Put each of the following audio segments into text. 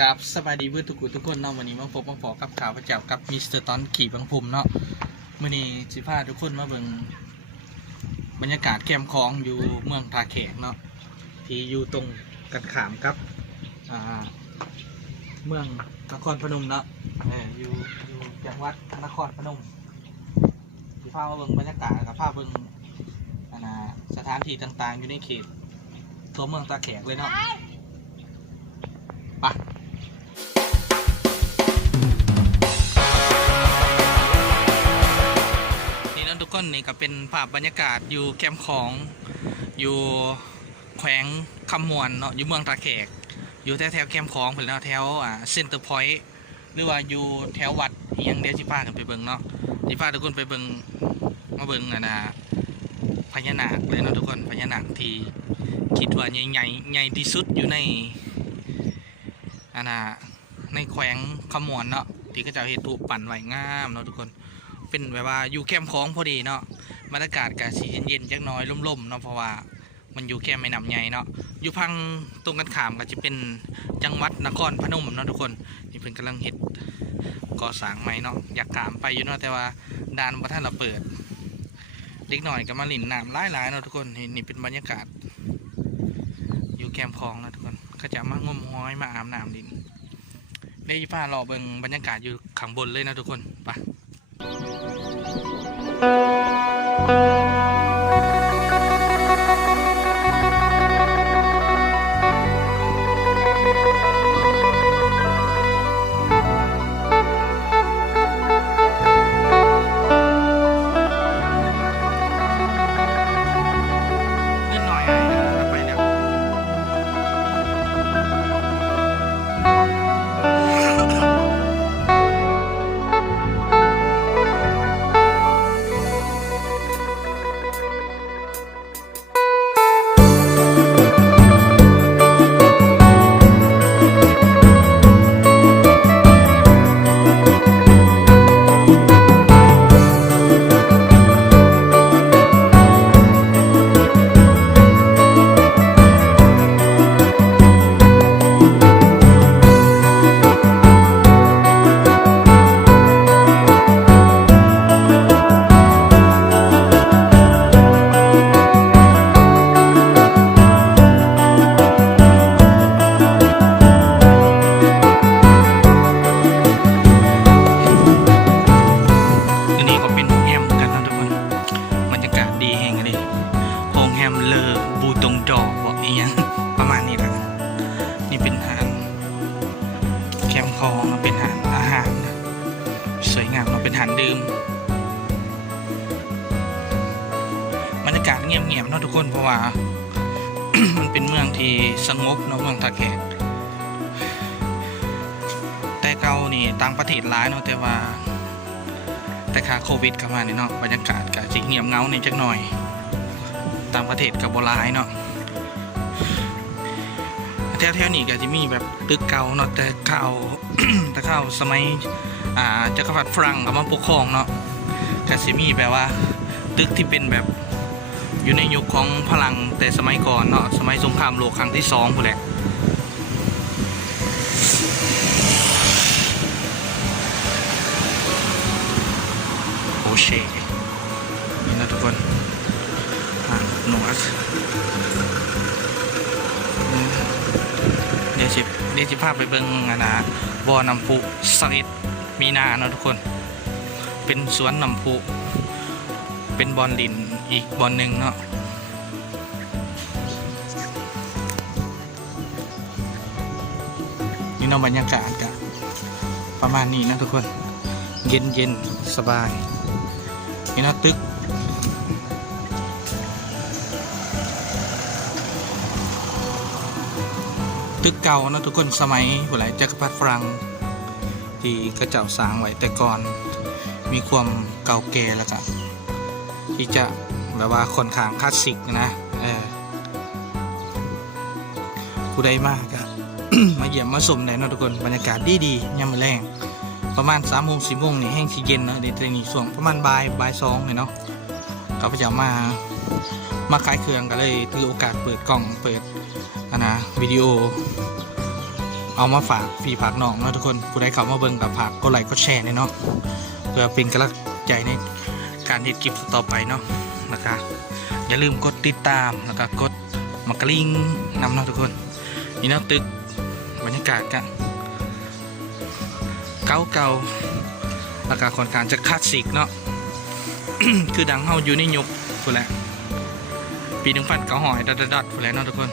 กับสบายดีเพื่อนทุกคนทุกคนเนาะวันนี้มาพบมาพอกับข่าวประจับกับมิสเตอร์ตอนขี่บังพุมเนาะมื่อนี้สิพาทุกคนมาเบิ่งบรรยากาศแคมคองอยู่เมืองทาแขกเนาะที่อยู่ตรงกันขามครับเมืองนครพนมเนาะอออยู่อยู่จังหวัดนครพนมสิพามาเบิ่งบรรยากาศกับพาพเบิ่งอันน่ะสถานที่ต่างๆ อยู่ในเขตตัวเมืองตาแขกเลยเนาะ นี่นะทุกคนนี่ก็เป็นภาพบรรยากาศอยู่แคมป์ของอยู่แขวงคำมวนเนาะอยู่เมืองตาแขก อยู่แถวแถวแคมป์ของเพิ่นเนาะแถวอ่าเซ็นเตอร์พอยต์หรือว่าอยู่แถววัดเอียงเดียวสิพากันไปเบิ่งเนาะสิพาทุกคนไปเบิ่งมาเบิ่งอะนะพญานาคเลยเนาะทุกคนพญานาคที่คิดว่าใหญ่ใหญ่ใหญ่ที่สุดอยู่ในอันน่ะในแขวงขมวนเนาะที่ก็จะเห็ดถูกปั่นไว้งามเนาะทุกคน เป็นแบบว่าอยู่แคมป์ของพอดีเนาะบรรยากาศก็สีเย็นๆจักหน้อยล่มๆเนาะเพราะว่ามันอยู่แคมป์ไม่นำใหญ่เนาะอยู่พังตรงกันขามก็จะเป็นจังหวัดนครพนมเนาะทุกคนนี่เพิ่นกำลังเฮ็ดก่อสร้างใหม่เนาะอยากขามไปอยู่เนาะแต่ว่าด่านบ่ทันเราเปิดเด็กหน่อยก็มาหลินน้ำหลายๆเนาะทุกคนนี่นี่เป็นบรรยากาศ อยู่แคมป์คลองเนาะทุกคนเขจะมางมห้อยมาอาบน้ำดินได้ยี่ป้ารอเบิ่งบรรยากาศอยู่ข้างบนเลยนะทุกคนไป นิ แคมป์คลองเป็นหานอาหารนะสวยงามเนาเป็นหานดื่มบรรยากาศเงียบๆเนาะทุกคนเพราะว่ามันเป็นเมืองที่สงบเนาะเมืองตาแขกแต่เก่านี่ต่างประเทศหลายเนาะแต่ว่าแต่ค่าโควิดเข้ามาเนี่เนาะบรรยากาศก็สิเงียบเงาในจักหน่อย ต่างประเทศกับโบราณเนาะ แถวๆนี้ก็จะมีแบบตึกเก่าเนาะแต่ข่าวแต่ข่าวสมัยอ่าจักรพรรดิฝรั่งเอามาปกครองเนาะก็สิมีแบบว่าตึกที่เป็นแบบอยู่ในยุคของพลังแต่สมัยก่อนเนาะสมัยสงครามโลกครั้งที่สองพู้นแหละโอเชนี่นะทุกคนอ่าหนว เดี๋ยวสิพาไปเบิ่งอันนะบ่อน้ำพุสักเอ็ดมีนาเนาะทุกคน เป็นสวนน้ำพุ เป็นบอลลินอีกบอลหนึ่งเนาะนี่เนาะบรรยากาศกะประมาณนี้นะทุกคน เย็นเย็นสบายนี่นะตึก ตึกเก่านะทุกคนสมัยหัวไหลจักรพรรดิฝรั่งที่กระเจ้าสร้างไว้แต่ก่อน มีความเก่าแก่แล้วก็ที่จะแบบว่าค่อนข้างคลาสสิกนะเออผู้ใดมากก็มาเยี่ยมมาชมได้เนาะทุกคนบรรยากาศดีดีๆยามมื้อแรงประมาณสามโมงสี่โมงนี่แห้งสีเย็นเนาะเดี๋ยวนี้ช่วงประมาณบ่ายบ่ายสองเนี่ยเนาะเขาพยายามมา มาขายเครื่องก็เลยถือโอกาสเปิดกล่องเปิดอนะวิดีโอ เอามาฝากพี่ฝากน้องนะทุกคนผู้ใดเข้ามาเบิ่งกับฝากกดไลค์กดแชร์เนาะเพื่อเป็นกำลังใจในการเฮ็ดคลิปต่อไปเนาะนะคะอย่าลืมกดติดตามแล้วก็กดมากระลิงนำเนาะทุกคนนี่เนาะตึกบรรยากาศกันเก่าเก่าๆแล้วก็ค่อนข้างจะคลาสสิกเนาะคือดังเฮาอยู่ในยุคพุ่นแหละ ปีหนึ่งพันเก้าหอยดัดดัดๆๆพุ่นและเนาะทุกคน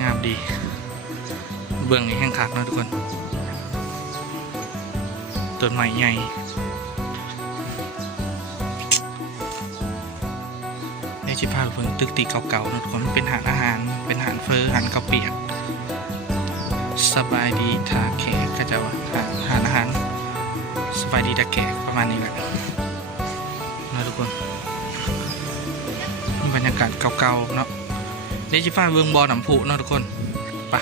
งามดี เบื้องนี้แห้งคักเนาะทุกคนต้นไม้ใหญ่ในชิพาเพิ่งตึกตีเก่าๆนะทุกคนเป็นหาดอาหาร เป็นหาดเฟอร์หาดกระเปียกสบายดีทาแขกก็จะว่าหาดหาดอาหารสบายดีทาแขกประมาณนี้แหละนะทุกคนากาศเก่าๆเนาะเดชิฟ้าเบืองบอหนำพุเนาะทุกคนไปะ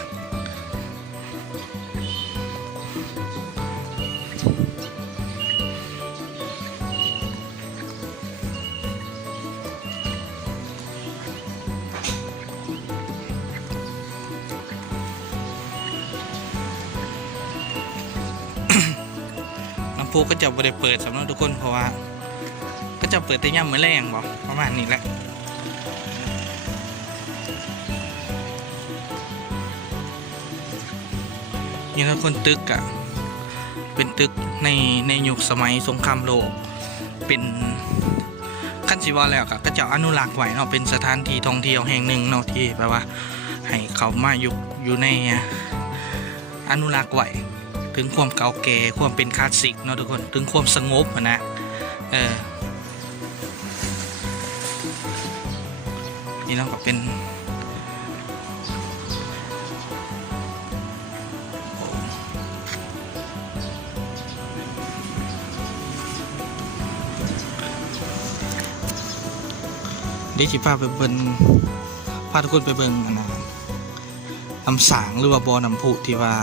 น้ำพุก็จะไม่ได้เปิดสำหรับทุกคนเพราะว่า ก็จะเปิดแต่ย่ำมือนแรงบอกประมาณนี้แหละ ยังก็คนตึกอะ่ะเป็นตึกในในยุคสมัยสงครามโลก เป็นขั้นสิว่าแล้วก็ก็จะอนุรักษ์ไว้เนาะเป็นสถานที่ท่องเที่ยวแห่งหนึ่งเนาะที่แปลว่า ให้เขามาอยู่อยู่ในอนุรักษ์ไว้ถึงความเก่าแก่ความเป็นคลาสสิกเนาะทุกคนถึงความสงบนะเออนี่เนาะก็เป็น ดี๋ยวสิพาไปเบิ่งพาทุกคนไปเบิ่งอันนะลำสางหรือว่าบอน้ำพุที่ว่า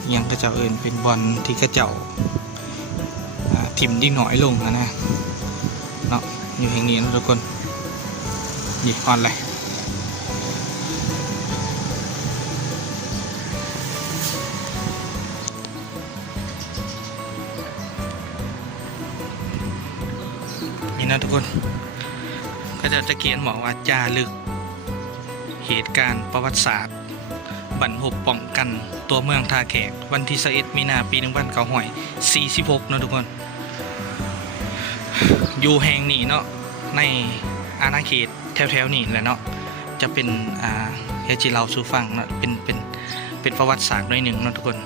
อิหยังกระเจ้าเอินเป็นบอลที่กระเจ้าอ่าทิมดิ้งหน่อยลงนะนะเนาะอยู่แห่งนี้นะทุกคนนี่ฮอนเลยนี่นะทุกคน ก็จะจะเขียนบอกว่าจารึก เหตุการณ์ประวัติศาสตร์บันหบป้องกันตัวเมืองท่าแขกวันที่21มีนาปี1946เนาะทุกคน อยู่แห่งนี้เนาะในอาณาเขตแถวๆนี้แหละเนาะจะเป็นอ่าเฮจิเราสูฟังเนาะเป็นเป็นเป็นประวัติศาสตร์หน่อยหนึ่งเนาะทุกคน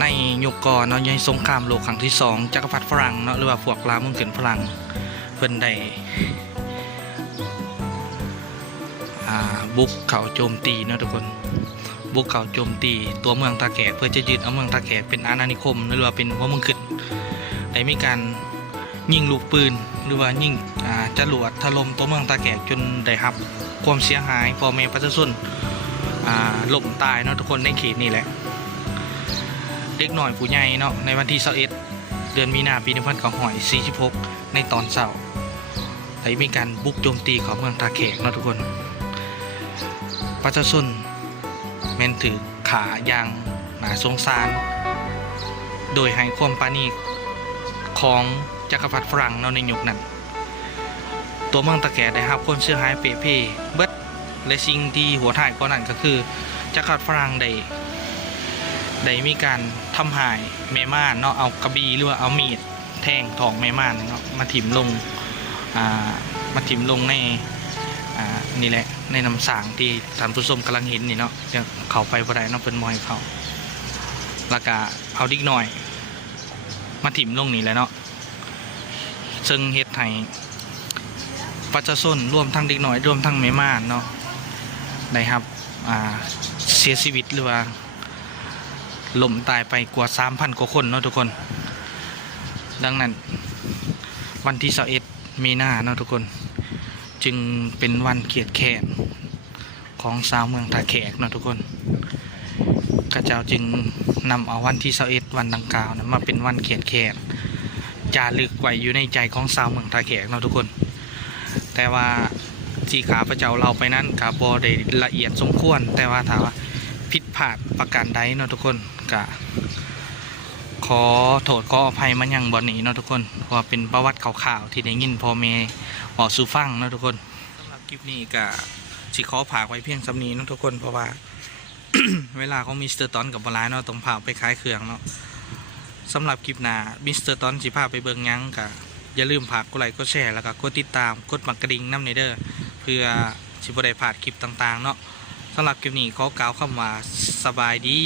ในยุคก่อนเนาะในสงครามโลกครั้งที่สองจักรพรรดิฝรั่งเนาะหรือว่าพวกลามุงเกินฝรั่งเพิ่นได้ บุกเขาโจมตีนะทุกคน บุกเขาโจมตีตัวเมืองตาแขกเพื่อจะยึดเอาเมืองตาแขกเป็นอาณานิคมหรือว่าเป็นหัวเมืองขึ้นได้มีการยิงลูกปืนหรือว่ายิงจรวดถล่มตัวเมืองตาแขกจนได้รับความเสียหายพ่อแม่ประชาชนอ่าล่มตายเนาะทุกคนในเขตนี้แหละเด็กหน่อยผู้ใหญ่เนาะในวันที่21เดือนมีนาปี1946ในตอนเช้าได้มีการบุกโจมตีของเมืองตาแขกเนาะทุกคน ประชาชนแม่นถือขาอย่างหนาสงสาร โดยให้ความปานีของจักรพรรดิฝรั่งเนาในยุคนั้น ตัวเมืองตะแก่ได้รับคนเชื่อหายเปะเพเบิดและสิ่งที่หัวถ่ายก็นั่นก็คือจักรพรรดิฝรั่งได้ได้มีการทำหายแม่ม่านเนาะเอากระบี่หรือว่าเอามีดแทงทองแม่ม่านเนาะมาถิ่มลงอ่ามาถิ่มลงใน อ่านี่แหละในน้ำสางที่ท่านผู้ชมกำลังเห็นนี่เนาะยังเขาไปบ่ได้เนาะเป็นมอยเขาแล้วก็เอาดิกหน่อย มาถิ่มลงนี่แหละเนาะซึ่งเฮ็ดให้ประชาชนรวมทั้งเด็กหน่อยรวมทั้งแม่ม่านเนาะได้ครับเสียชีวิตหรือว่าล้มตายไปกว่า3,000กว่าคนเนาะทุกคน ดังนั้น วันที่21มีหน้าเนาะทุกคน จึงเป็นวันเกียรติแขนของสาวเมืองตาแขกนะทุกคนข้าเจ้าจึงนำเอาวันที่21วันดังกล่าวนะมาเป็นวันเกียรติแขนจารึกไว้อยู่ในใจของสาวเมืองตาแขกนะทุกคน แต่ว่าที่ขาพระเจ้าเราไปนั้นกับบอได้ละเอียดสมควร แต่ว่าถามว่าผิดพลาดประการใดเนาะทุกคนกะ ขอโทษขออภัยมันยังบอนนี้เนาะทุกคนเพราะเป็นประวัติข่าวๆที่ได้ยินพ่อแม่บอกสู่ฟังเนาะทุกคนสำหรับคลิปนี้ก็สิขอผากไว้เพียงสำนีเนาะทุกคนเพราะว่า เวลาของมิสเตอร์ตอนกับบรายเนาะต้องพาไปขายเครื่องเนาะสำหรับคลิปหน้ามิสเตอร์ตอนสิพาไปเบิงยังกะอย่าลืมฝากกดไลค์กดแชร์แล้วก็กดติดตามกดมักกระดิ่งน้ำในเด้อเพื่อสิบ่ได้พลาดคลิปต่างๆ เนาะสำหรับคลิปนี้ขอกล่าวคำว่าสบายดี